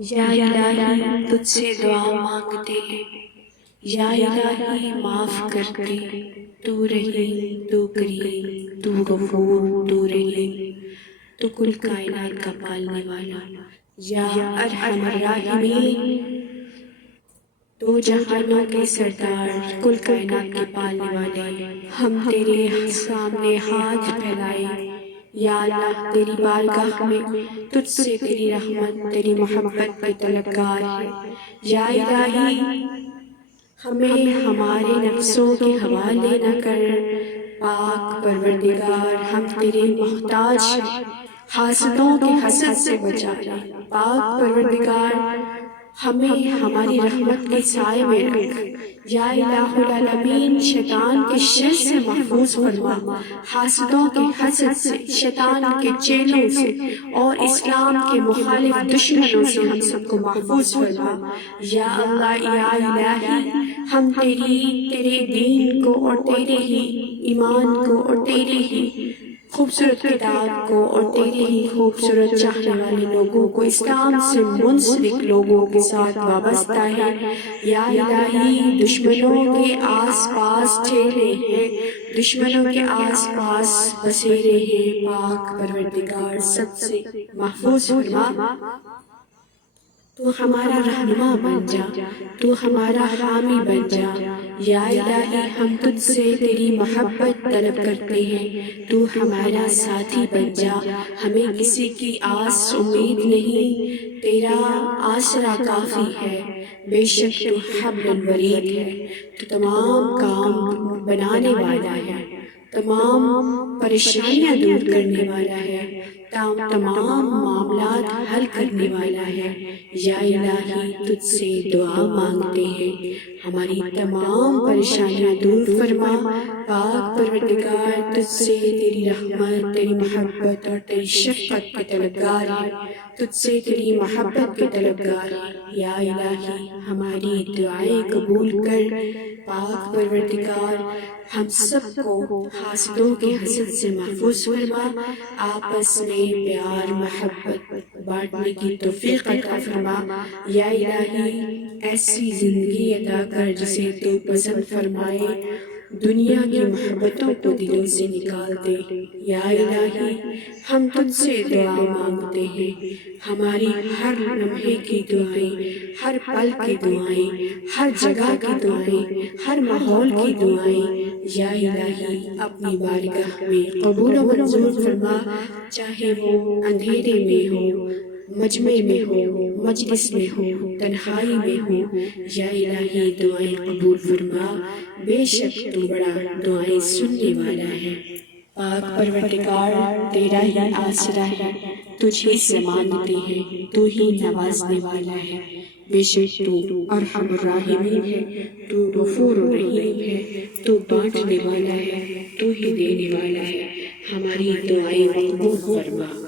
یا الہی تجھ سے دعا مانگتے ہیں، یا الہی معاف کر دے، تو رحیم تو کریم تو غفور تو رحیم، تو کل کائنات کا پالنے والا، یا ارحم الراحمین، دو جہانوں کے سردار، کل کائنات کے پالنے والے، ہم تیرے سامنے ہاتھ پھیلائے یا اللہ تیری بارگاہ میں تجھ سے تیری رحمت تیری محبت کے طلبگار ہیں۔ یا الہی ہمیں ہمارے نفسوں کے حوالے نہ کر، پاک پروردگار ہم تیرے محتاج ہیں، حاسدوں کے حسد سے بچا لے، پاک پروردگار ہمیں ہماری رحمت کے سائے میں رکھ، یا الہ العالمین شیطان کے شر سے محفوظ فرما، حاسدوں کے حسد سے، شیطان کے چیلوں سے اور اسلام کے مخالف دشمنوں سے ہم سب کو محفوظ فرما۔ یا اللہ یا الہی ہم تیرے دین کو اور تیرے ہی ایمان کو اور تیرے ہی خوبصورت کتاب کو اور تیرے ہی خوبصورت چاہنے والے لوگوں کو، اسلام سے منسلک لوگوں کے ساتھ وابستہ ہے۔ یا الہی دشمنوں کے آس پاس ٹھہرے ہیں، دشمنوں کے آس پاس بسیرے ہیں، پاک پروردگار سب سے محفوظ فرما۔ تو ہمارا رہنما بن جا، تو ہمارا حامی بن جا، یا الہی ہم تجھ سے تیری محبت طلب کرتے ہیں، تو ہمارا ساتھی بن جا، ہمیں کسی کی آس امید نہیں، تیرا آسرا کافی ہے، بے شک تو حبل الورید ہے، تو تمام کام بنانے والا ہے، تمام پریشانیاں دور کرنے والا ہے، تمام معاملات حل کرنے والا ہے۔ یا الہی تجھ سے دعا مانگتے ہیں، ہماری تمام پریشانیاں دور فرما، پاک پروردگار تجھ سے تیری رحمت تیری محبت اور تیری شفقت کے طلبگار ہیں، تجھ سے تیری محبت کے طلبگار ہیں۔ یا الہی ہماری دعائیں قبول کر، پاک پروردگار ہم سب کو حاسدوں کے حسد سے محفوظ فرما، آپس میں پیار محبت بانٹنے کی توفیق عطا فرما۔ یا الہی ایسی زندگی عطا کر جسے تو پسند فرمائے، دنیا کی محبتوں کو دلوں سے نکال دے۔ یا الہی ہم تجھ سے دعا مانگتے ہیں، ہماری ہر لمحے کی دعائیں، ہر پل کی دعائیں، ہر جگہ کی دعائیں، ہر ماحول کی دعائیں، یا الہی اپنی بارگاہ میں قبول و منظور فرما، چاہے وہ اندھیرے میں ہو، مجمع میں ہو، مجلس میں ہو، تنہائی میں ہو، یا الہی دعائیں قبول فرما، بے شک تو بڑا دعائیں سننے والا ہے۔ پاک پروردگار تیرا ہی آسرا ہے، تجھ ہی سے مانگتے ہیں، تو ہی نوازنے والا ہے، بے شک تو ارحم الراحمین ہے، تو غفور الرحیم ہے، تو بانٹنے والا ہے، تو ہی دینے والا ہے، ہماری دعائیں قبول فرما۔